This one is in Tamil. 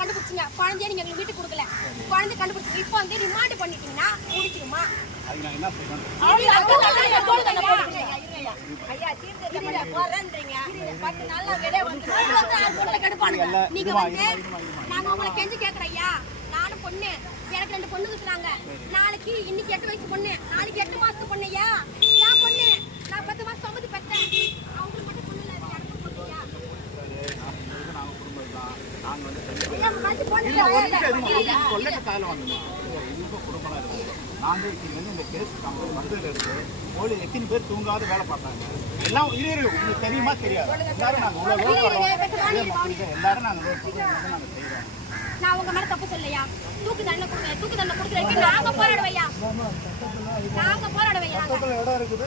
கண்டுபிடிச்சிங்க. குழந்தைய நீங்க எங்க வீட்டுக்கு கொடுக்கல. குழந்தை கண்டுபிடிச்சி இப்போ வந்து ரிமாண்ட் பண்ணிட்டீங்கன்னா முடிச்சிருமா? அதுக்கு நான் என்ன செய்யணும்? நாங்க உங்களை கெஞ்சி கேக்குறோம் ஐயா. நானும் பொண்ணு, எனக்கு 2 பொண்ணு இருக்கிறாங்க. நாளைக்கு இன்னைக்கு 8 வயசு பொண்ணு, நாளைக்கு 8 மாசத்து பொண்ணு. ஐயா என் பொண்ணு நான் 10 மாசம் சுமந்து பெற்றேன். அவங்களுக்கு மட்டும் பொண்ணு இல்லை, எனக்கு பொண்ணுயா? நாங்க குடும்பம் தான். நாங்க வந்து கொள்ளக்கால வந்தோம். குடும்பம் இருக்கு. நாங்க இந்த கேஸ் மருத்துவர் இருக்கு. போலி எத்தனை பேர் தூங்காத வேலை பார்த்தாங்க. எல்லாம் உங்களுக்கு தெரியுமா தெரியாது? எல்லாரும் நாங்க எல்லாரும் நாங்க செய்யறோம். நான் உங்க மேல தப்பு சொல்லையா? தூக்கு தண்டனை கொடுங்க. தூக்கு தண்டனை கொடுக்குறதுக்கு நாங்க போராடுவையா? நாங்க போராடுவையா? இடம் இருக்குது.